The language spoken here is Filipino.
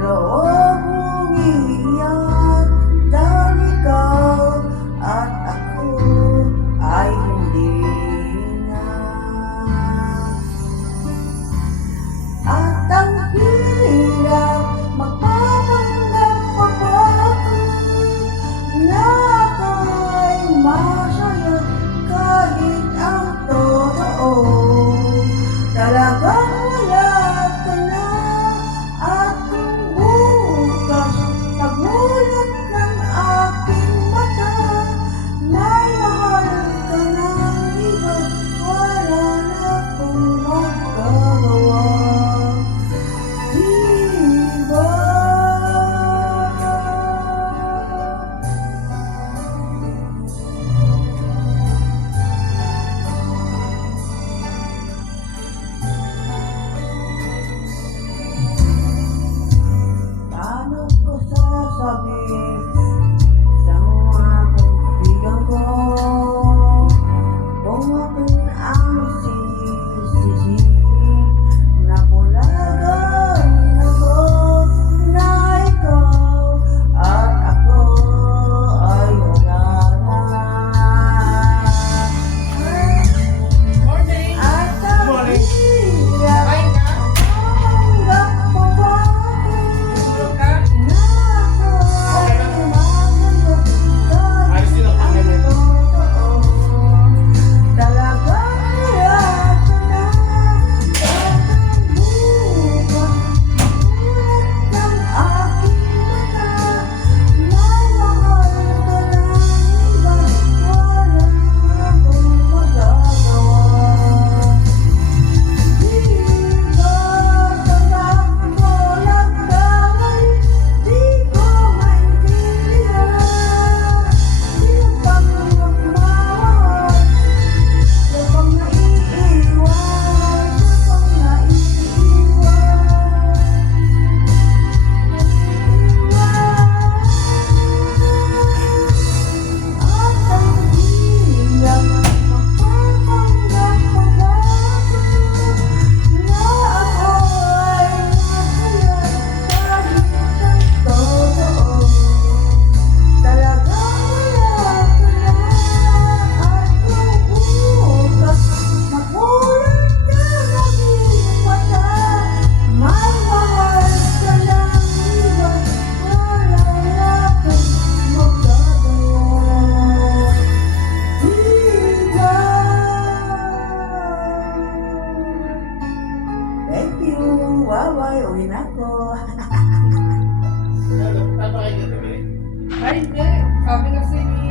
loob umiiyak dahil ikaw at ako ay hindi na. At ang hirap magpapanggap pa ba ako na ako'y masaya kahit ang totoo talagang wala ka na. At kung bukas pagmulat ng aking mata may mahal ka ng iba, wala na akong magagawa. Diba? Paano ko sasabihin sa mga kaibigan ko kung akin ang sisisihin na bulagan ako na ikaw at ako ay wala na. Morning! At ang Morning. hirap Kain ka? mapanggap pa ba Tulog ka? na ako'y masaya Ayos din ang kahit pangyamin. ang totoo talagang wala ka na. At ang bukas magulat ng aking mata may mahal ka ng iba, wala akong magagawa. Diba sasabi ko lang dahil di ko maintindihan sino bang magmamahal, sino bang naiiwan, sino bang at ang hirap magpapanggap pa ba na ako'y masaya kahit ang totoo talagang wala ka na. At kung bukas magulat ng aking mata may mahal ka ng iba, wala na akong magagawa. Diba? Thank you. Bye-bye. Uwi na ako. Ano kayo gabi? Ay, hindi. Sabi kasi ni